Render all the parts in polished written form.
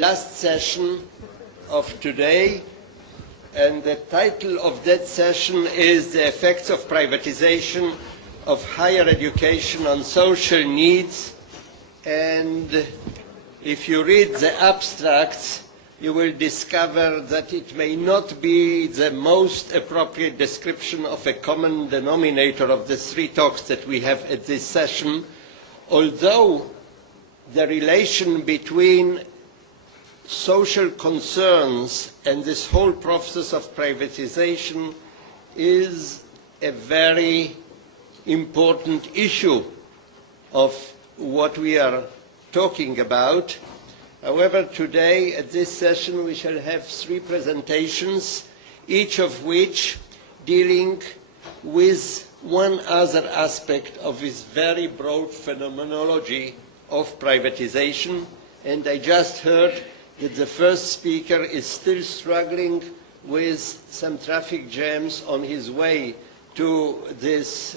last session of today, and the title of that session is The Effects of Privatization of Higher Education on Social Needs. And if you read the abstracts, you will discover that it may not be the most appropriate description of a common denominator of the three talks that we have at this session, although the relation between social concerns and this whole process of privatization is a very important issue of what we are talking about. However, today at this session we shall have three presentations, each of which dealing with one other aspect of this very broad phenomenology of privatization. And I just heard that the first speaker is still struggling with some traffic jams on his way to this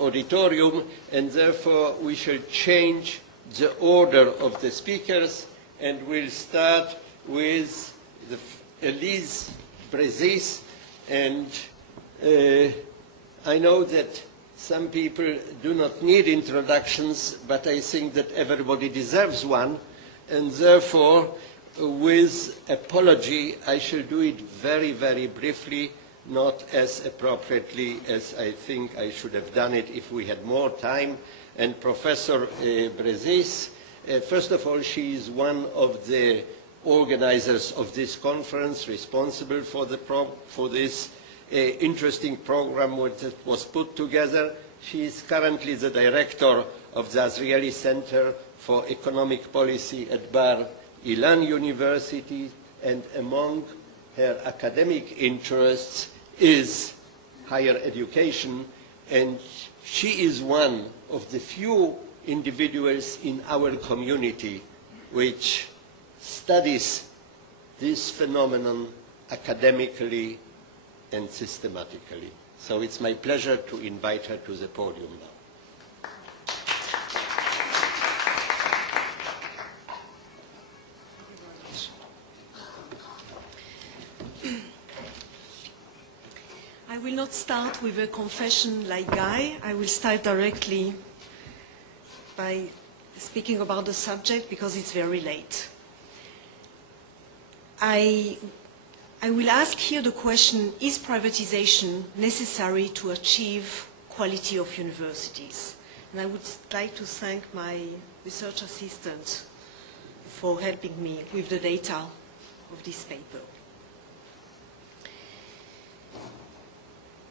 auditorium, and therefore we shall change the order of the speakers, and we'll start with Elise Brezis. And I know that some people do not need introductions, but I think that everybody deserves one, and therefore, with apology, I shall do it very, very briefly, not as appropriately as I think I should have done it if we had more time. And Professor Brezis, first of all, she is one of the organizers of this conference, responsible for this interesting program that was put together. She is currently the director of the Azrieli Center for Economic Policy at Bar-Ilan University, and among her academic interests is higher education, and she is one of the few individuals in our community which studies this phenomenon academically and systematically. So it's my pleasure to invite her to the podium now. I will not start with a confession like Guy. I will start directly by speaking about the subject because it's very late. I will ask here the question, is privatization necessary to achieve quality of universities? And I would like to thank my research assistant for helping me with the data of this paper.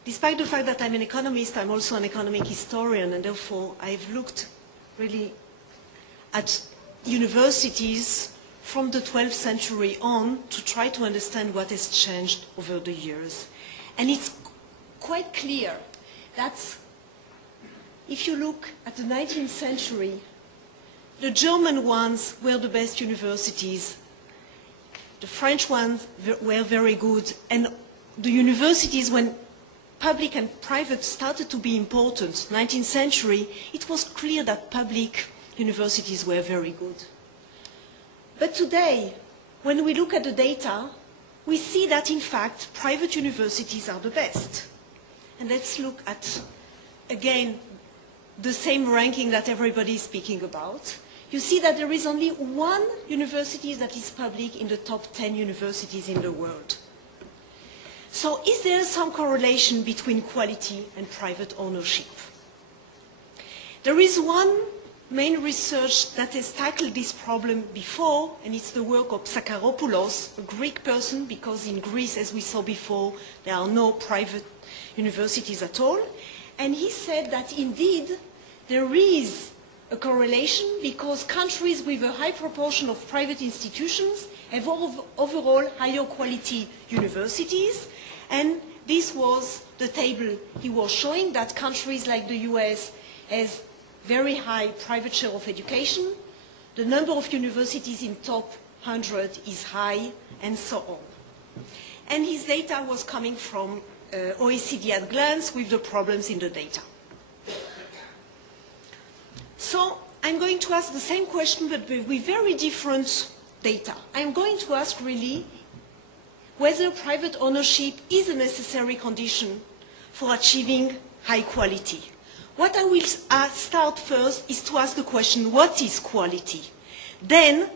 Despite the fact that I'm an economist, I'm also an economic historian, and therefore I've looked really at universities from the 12th century on to try to understand what has changed over the years. And it's quite clear that if you look at the 19th century, the German ones were the best universities, the French ones were very good, and the universities, when public and private started to be important, 19th century, it was clear that public universities were very good. But today, when we look at the data, we see that in fact private universities are the best. And let's look at, again, the same ranking that everybody is speaking about. You see that there is only one university that is public in the top 10 universities in the world. So is there some correlation between quality and private ownership? There is one main research that has tackled this problem before, and it's the work of Sakharopoulos, a Greek person, because in Greece, as we saw before, there are no private universities at all. And he said that indeed there is a correlation because countries with a high proportion of private institutions have overall higher quality universities. And this was the table he was showing, that countries like the US has very high private share of education, the number of universities in top 100 is high, and so on. And his data was coming from OECD at glance with the problems in the data. So I'm going to ask the same question, but with very different data. I'm going to ask really whether private ownership is a necessary condition for achieving high quality. What I will start first is to ask the question, what is quality? Then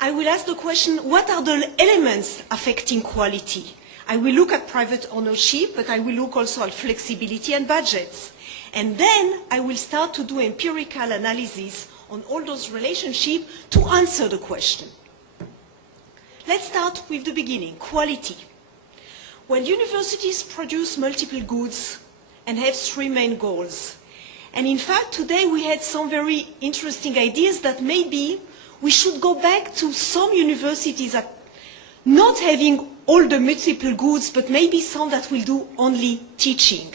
I will ask the question, what are the elements affecting quality? I will look at private ownership, but I will look also at flexibility and budgets. And then I will start to do empirical analysis on all those relationships to answer the question. Let's start with the beginning, quality. Well, universities produce multiple goods and have three main goals. And in fact, today we had some very interesting ideas that maybe we should go back to some universities that not having all the multiple goods, but maybe some that will do only teaching.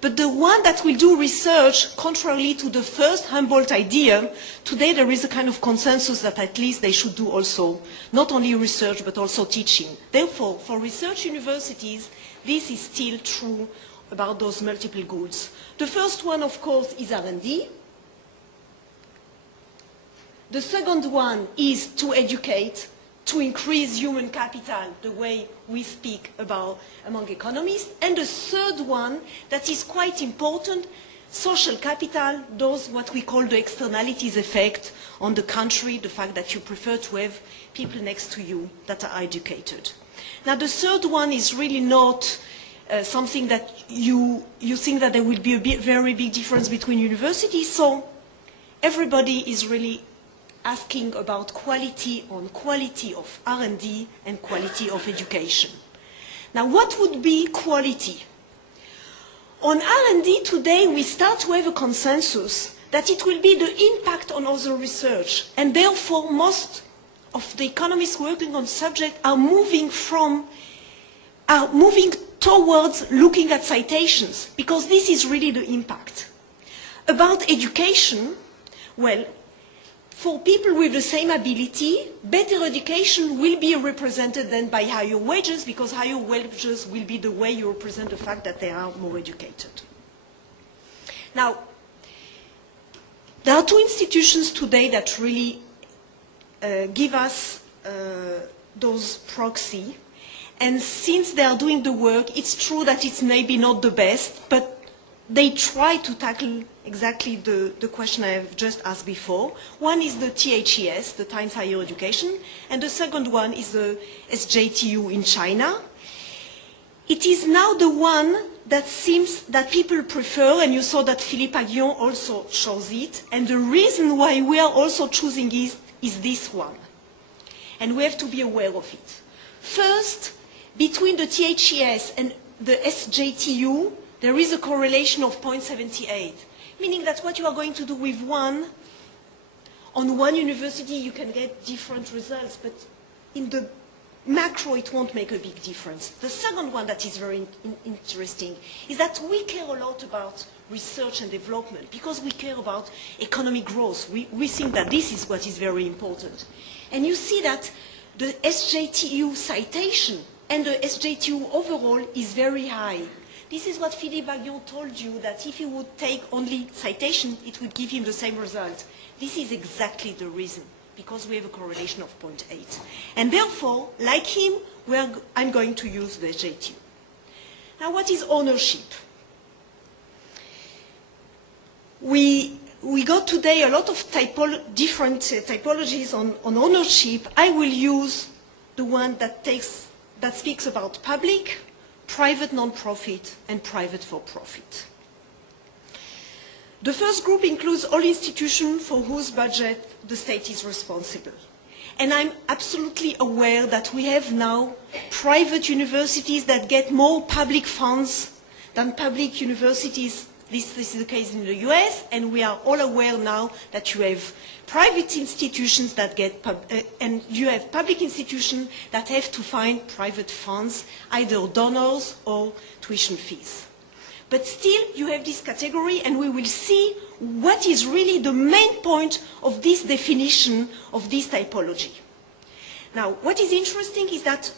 But the one that will do research, contrary to the first Humboldt idea, today there is a kind of consensus that at least they should do also, not only research, but also teaching. Therefore, for research universities, this is still true about those multiple goods. The first one, of course, is R&D. The second one is to educate, to increase human capital, the way we speak about among economists. And the third one, that is quite important, social capital, those what we call the externalities effect on the country, the fact that you prefer to have people next to you that are educated. Now the third one is really not something that you think that there will be a very big difference between universities, so everybody is really asking about quality of R&D and quality of education. Now, what would be quality? On R&D today, we start to have a consensus that it will be the impact on other research, and therefore most of the economists working on the subject are moving towards looking at citations, because this is really the impact. About education, well, for people with the same ability, better education will be represented then by higher wages, because higher wages will be the way you represent the fact that they are more educated. Now, there are two institutions today that really give us those proxy. And since they are doing the work, it's true that it's maybe not the best, but they try to tackle exactly the question I have just asked before. One is the THES, the Times Higher Education, and the second one is the SJTU in China. It is now the one that seems that people prefer, and you saw that Philippe Aguillon also chose it, and the reason why we are also choosing it is this one. And we have to be aware of it. First, between the THES and the SJTU, there is a correlation of 0.78, meaning that what you are going to do with on one university, you can get different results, but in the macro, it won't make a big difference. The second one that is very interesting is that we care a lot about research and development because we care about economic growth. We think that this is what is very important. And you see that the SJTU citation and the SJTU overall is very high. This is what Philippe Aguillon told you, that if he would take only citation, it would give him the same result. This is exactly the reason, because we have a correlation of 0.8. And therefore, like him, I'm going to use the SJTU. Now, what is ownership? We got today a lot of different typologies on ownership. I will use the one that speaks about public, private non-profit, and private for-profit. The first group includes all institutions for whose budget the state is responsible. And I'm absolutely aware that we have now private universities that get more public funds than public universities. This is the case in the US, and we are all aware now that you have private institutions that get, and you have public institutions that have to find private funds, either donors or tuition fees. But still, you have this category, and we will see what is really the main point of this definition of this typology. Now, what is interesting is that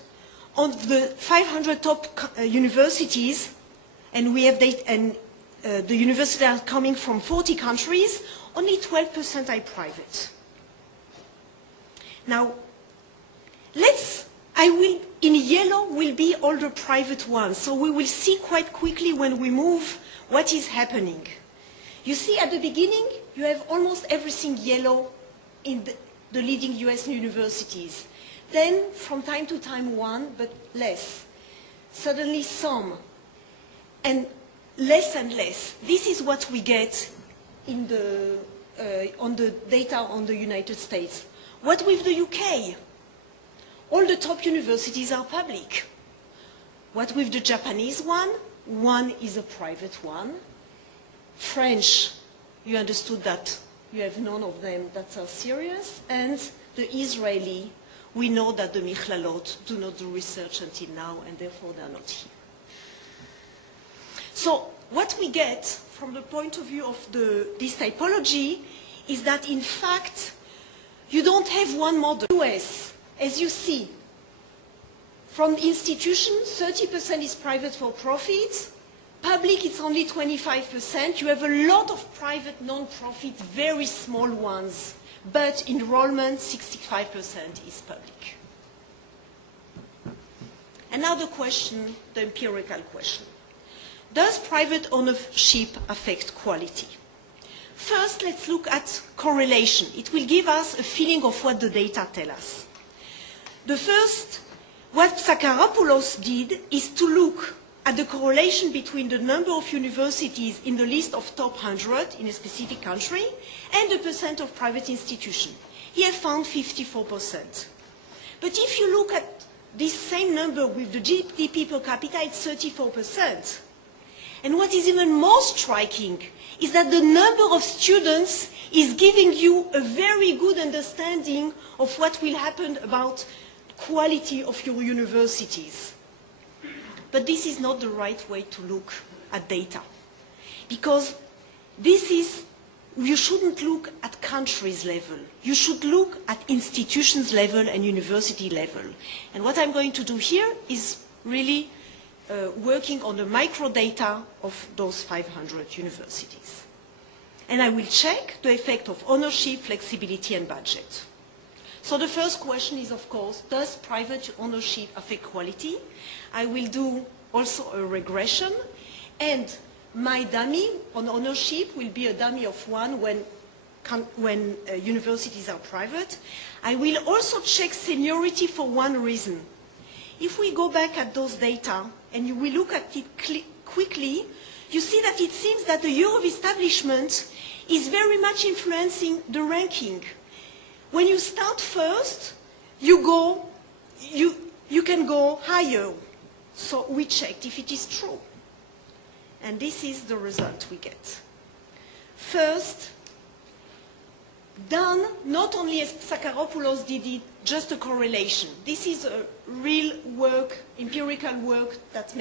on the 500 top universities, and we have data, and the universities are coming from 40 countries, only 12% are private. Now, in yellow will be all the private ones. So we will see quite quickly when we move what is happening. You see at the beginning, you have almost everything yellow in the leading US universities. Then, from time to time, one, but less. Suddenly some, and less. This is what we get in on the data on the United States. What with the UK? All the top universities are public. What with the Japanese one? One is a private one. French, you understood that you have none of them that are serious. And the Israeli, we know that the Michlalot do not do research until now, and therefore they are not here. So what we get from the point of view of this typology is that, in fact, you don't have one model. US, as you see, from institutions, 30% is private for profit. Public, it's only 25%. You have a lot of private non-profit, very small ones. But enrollment, 65% is public. And now the question, the empirical question. Does private ownership affect quality? First, let's look at correlation. It will give us a feeling of what the data tell us. The first, what Psakaropoulos did is to look at the correlation between the number of universities in the list of top 100 in a specific country and the percent of private institutions. He has found 54%. But if you look at this same number with the GDP per capita, it's 34%. And what is even more striking is that the number of students is giving you a very good understanding of what will happen about quality of your universities. But this is not the right way to look at data. Because you shouldn't look at countries level. You should look at institutions level and university level. And what I'm going to do here is really working on the microdata of those 500 universities. And I will check the effect of ownership, flexibility, and budget. So the first question is, of course, does private ownership affect quality? I will do also a regression, and my dummy on ownership will be a dummy of 1 when universities are private. I will also check seniority for one reason. If we go back at those data and we look at it quickly, you see that it seems that the year of establishment is very much influencing the ranking. When you start first, you can go higher. So we checked if it is true. And this is the result we get. First, done not only as Psakaropoulos did it, just a correlation. This is a real work, empirical work that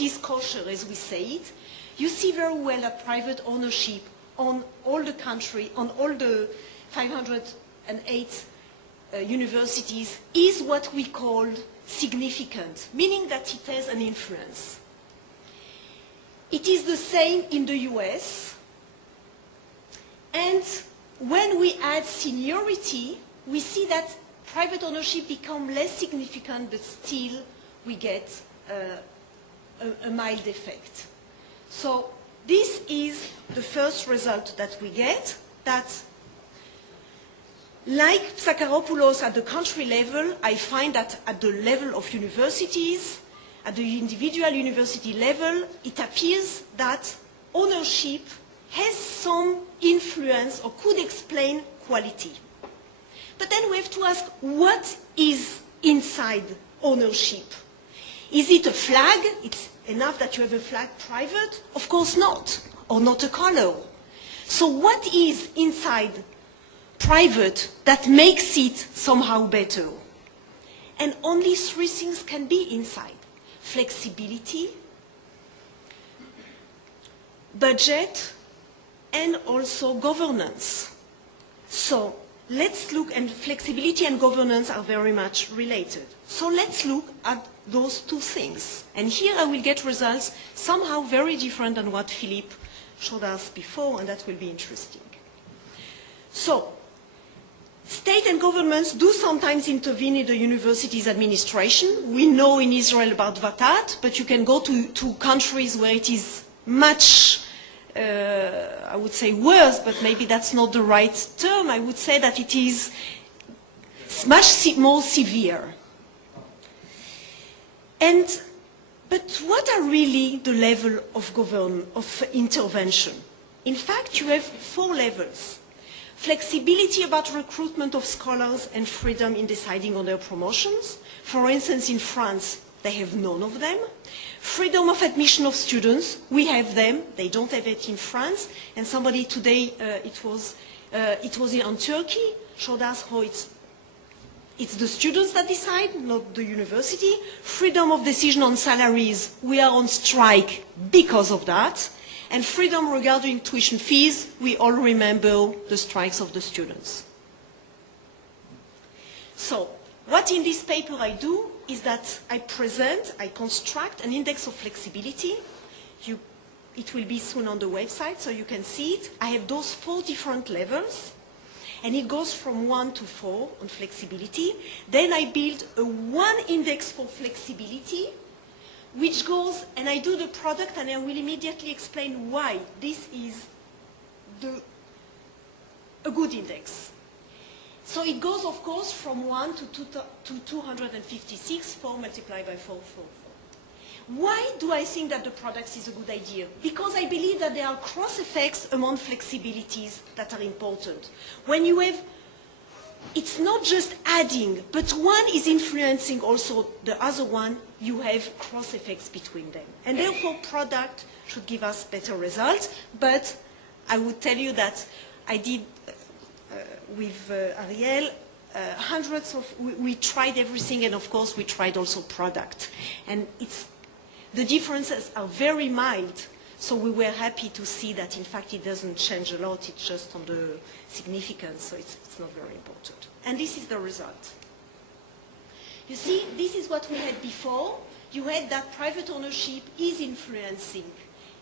is kosher, as we say it. You see very well that private ownership on all the country, on all the 508 universities is what we call significant, meaning that it has an influence. It is the same in the US. And when we add seniority, we see that private ownership becomes less significant, but still we get a mild effect. So this is the first result that we get, that like Psakaropoulos at the country level, I find that at the level of universities, at the individual university level, it appears that ownership has some influence or could explain quality. But then we have to ask, what is inside ownership? Is it a flag? It's enough that you have a flag private? Of course not, or not a color. So what is inside private that makes it somehow better? And only 3 things can be inside: flexibility, budget, and also governance. So let's look, and flexibility and governance are very much related. So let's look at those 2 things. And here I will get results somehow very different than what State and governments do sometimes intervene in the university's administration. We know in Israel about Vatat, but you can go to countries where it is much, I would say worse, but maybe that's not the right term. I would say that it is much more severe. But what are really the level of intervention? In fact, you have 4 levels. Flexibility about recruitment of scholars and freedom in deciding on their promotions. For instance, in France, they have none of them. Freedom of admission of students, we have them. They don't have it in France. And somebody today, it was in Turkey, showed us how it's the students that decide, not the university. Freedom of decision on salaries, we are on strike because of that. And freedom regarding tuition fees, we all remember the strikes of the students. So, what in this paper I do is that I construct an index of flexibility. It will be soon on the website, so you can see it. I have those 4 different levels, and it goes from 1 to 4 on flexibility. Then I build a 1 index for flexibility, which goes, and I do the product, and I will immediately explain why this is a good index. So it goes, of course, from 1 to 256, 4 multiplied by 4, 4, 4. Why do I think that the product is a good idea? Because I believe that there are cross effects among flexibilities that are important. When you have, it's not just adding, but one is influencing also the other one, you have cross effects between them. And therefore, product should give us better results. But I would tell you that I did, with Ariel, hundreds of, we tried everything, and of course we tried also product. And the differences are very mild, so we were happy to see that in fact it doesn't change a lot, it's just on the significance, so it's not very important. And this is the result. You see, this is what we had before. You had that private ownership is influencing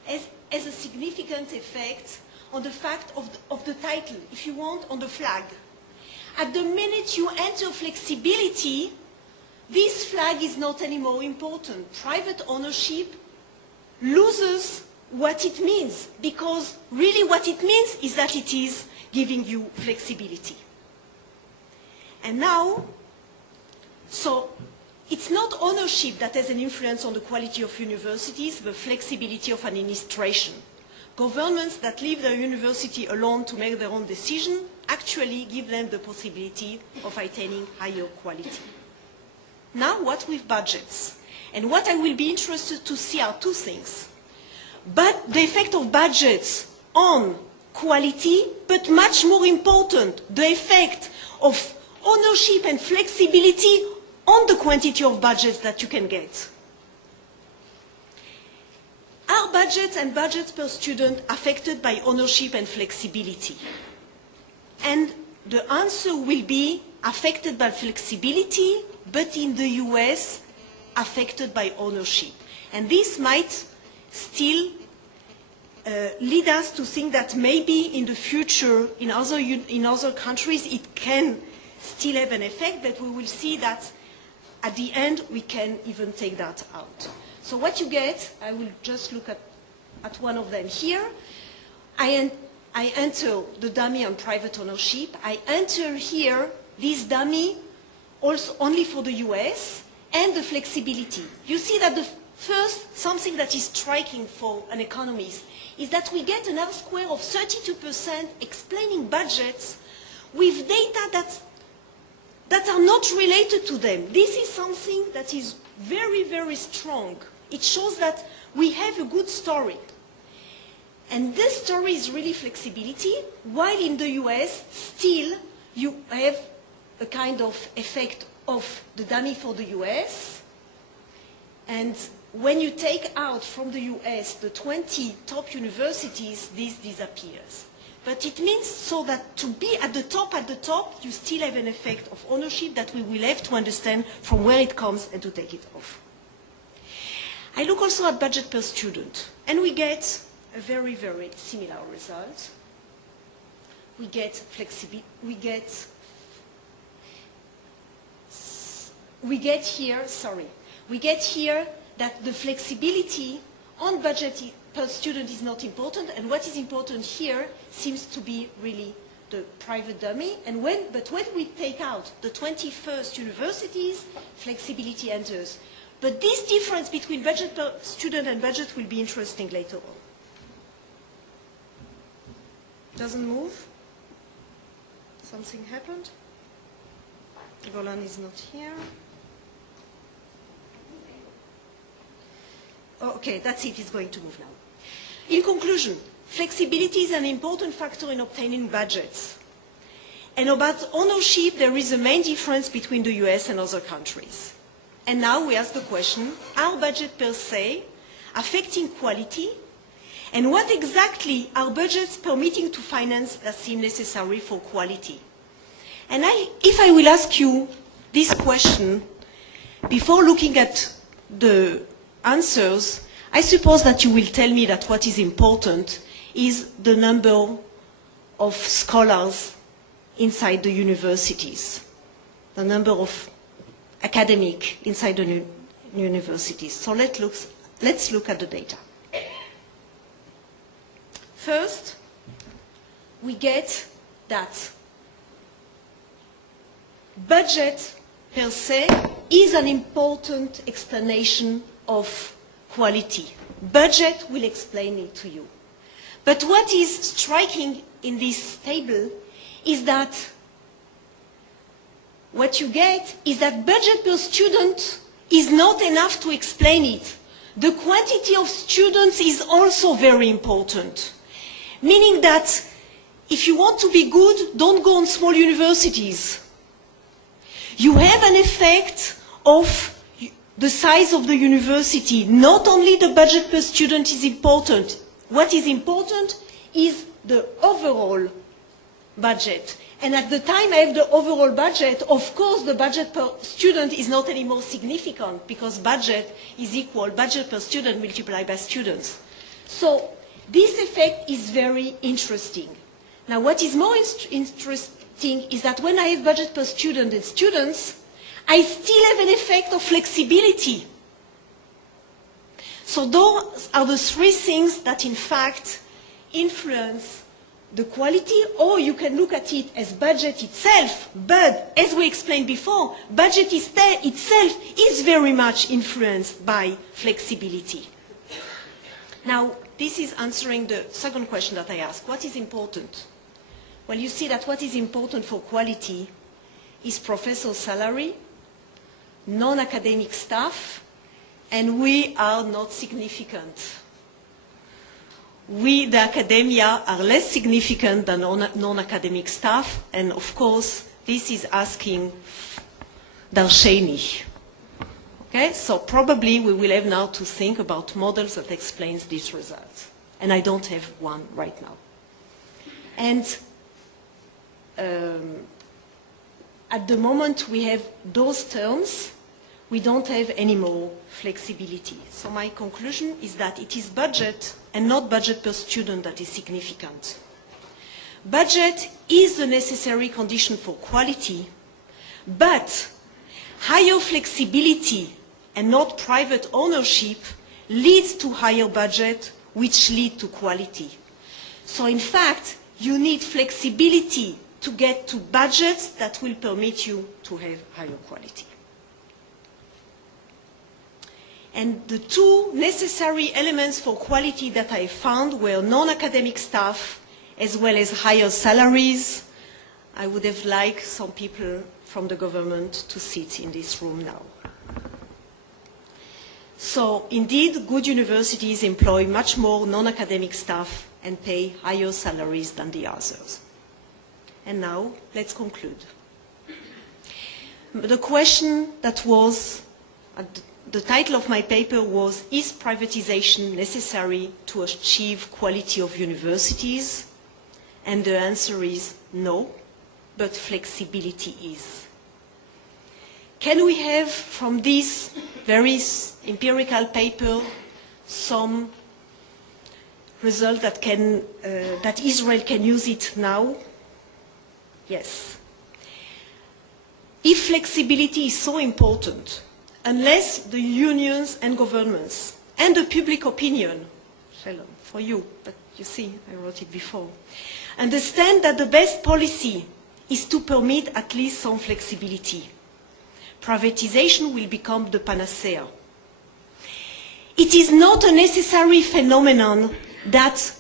as a significant effect on the fact of the title, if you want, on the flag. At the minute you enter flexibility, this flag is not anymore important. Private ownership loses what it means, because really what it means is that it is giving you flexibility. And now, so it's not ownership that has an influence on the quality of universities, but flexibility of administration. Governments that leave their university alone to make their own decision actually give them the possibility of attaining higher quality. Now, what with budgets? And what I will be interested to see are 2 things. But the effect of budgets on quality, but much more important, the effect of ownership and flexibility on the quantity of budgets that you can get. Are budgets and budgets per student affected by ownership and flexibility? And the answer will be affected by flexibility, but in the US, affected by ownership. And this might still lead us to think that maybe in the future, in other countries, it can still have an effect, but we will see that at the end, we can even take that out. So what you get, I will just look at one of them here. I enter the dummy on private ownership. I enter here this dummy also only for the US, and the flexibility. You see that the first, something that is striking for an economist, is that we get an R-square of 32% explaining budgets with data that are not related to them. This is something that is very, very strong. It shows that we have a good story. And this story is really flexibility, while in the US, still, you have a kind of effect of the dummy for the US. And when you take out from the US the 20 top universities, this disappears. But it means so that to be at the top, you still have an effect of ownership that we will have to understand from where it comes and to take it off. I look also at budget per student, and we get a very, very similar result. We get we get here that the flexibility on budget per student is not important, and what is important here seems to be really the private dummy. But when we take out the 21st universities, flexibility enters. But this difference between budget per student and budget will be interesting later on. Doesn't move? Something happened? Golan is not here. Oh, okay, that's it. It's going to move now. In conclusion, flexibility is an important factor in obtaining budgets. And about ownership, there is a main difference between the US and other countries. And now we ask the question, are budgets per se affecting quality? And what exactly are budgets permitting to finance that seem necessary for quality? And if I will ask you this question before looking at the answers, I suppose that you will tell me that what is important is the number of scholars inside the universities, the number of academics inside the universities. So let's look at the data. First, we get that budget per se is an important explanation of quality. Budget will explain it to you. But what is striking in this table is that what you get is that budget per student is not enough to explain it. The quantity of students is also very important. Meaning that if you want to be good, don't go on small universities. You have an effect of the size of the university. Not only the budget per student is important. What is important is the overall budget. And at the time I have the overall budget, of course the budget per student is not anymore significant because budget is equal, budget per student multiplied by students. So this effect is very interesting. Now what is more interesting is that when I have budget per student and students, I still have an effect of flexibility. So those are the three things that in fact influence the quality, or you can look at it as budget itself, but as we explained before, budget itself is very much influenced by flexibility. Now, this is answering the second question that I asked. What is important? Well, you see that what is important for quality is professor salary, non-academic staff, and we are not significant. We, the academia, are less significant than non-academic staff, and of course, this is asking darsheni. Okay, so probably we will have now to think about models that explains this result. And I don't have one right now. And at the moment we have those terms, we don't have any more flexibility. So my conclusion is that it is budget and not budget per student that is significant. Budget is the necessary condition for quality, but higher flexibility and not private ownership leads to higher budget, which lead to quality. So in fact, you need flexibility to get to budgets that will permit you to have higher quality. And the two necessary elements for quality that I found were non-academic staff as well as higher salaries. I would have liked some people from the government to sit in this room now. So indeed, good universities employ much more non-academic staff and pay higher salaries than the others. And now, let's conclude. The question that was the title of my paper was, is privatization necessary to achieve quality of universities? And the answer is no, but flexibility is. Can we have from this very empirical paper some result that that Israel can use it now? Yes. if flexibility is so important, unless the unions and governments and the public opinion, for you, but you see, I wrote it before, understand that the best policy is to permit at least some flexibility, privatization will become the panacea. It is not a necessary phenomenon that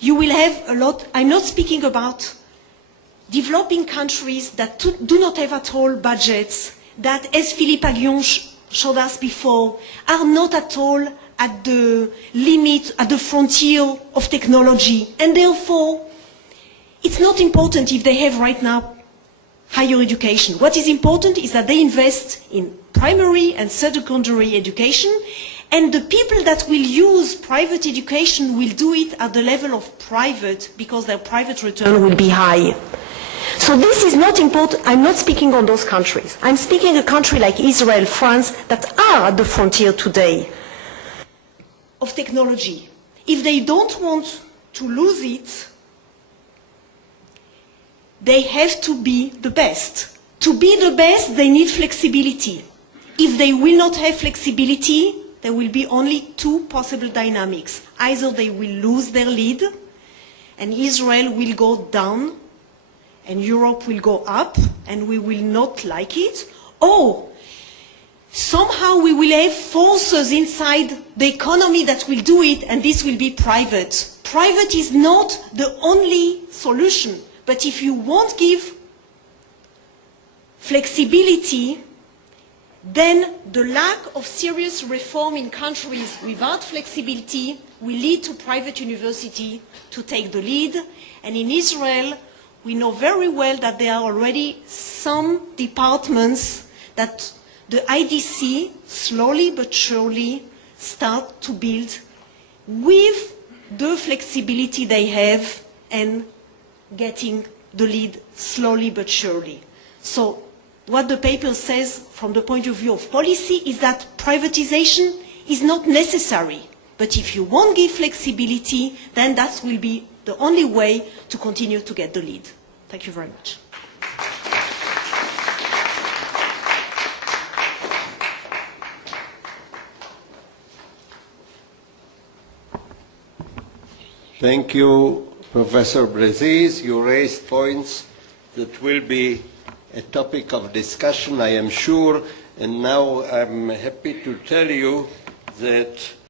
you will have a lot. I'm not speaking about developing countries that do not have at all budgets, that, as Philippe Aguillon showed us before, are not at all at the limit, at the frontier of technology. And therefore, it's not important if they have right now higher education. What is important is that they invest in primary and secondary education, and the people that will use private education will do it at the level of private because their private return will be high. So this is not important. I'm not speaking on those countries. I'm speaking a country like Israel, France, that are at the frontier today of technology. If they don't want to lose it, they have to be the best. To be the best, they need flexibility. If they will not have flexibility, there will be only two possible dynamics. Either they will lose their lead, and Israel will go down, and Europe will go up, and we will not like it, or somehow we will have forces inside the economy that will do it, and this will be private. Private is not the only solution, but if you won't give flexibility, then the lack of serious reform in countries without flexibility will lead to private university to take the lead. And in Israel, we know very well that there are already some departments that the IDC slowly but surely start to build with the flexibility they have and getting the lead slowly but surely. So what the paper says from the point of view of policy is that privatization is not necessary. But if you won't give flexibility, then that will be the only way to continue to get the lead. Thank you very much. Thank you, Professor Brezis. You raised points that will be a topic of discussion, I am sure. And now I'm happy to tell you that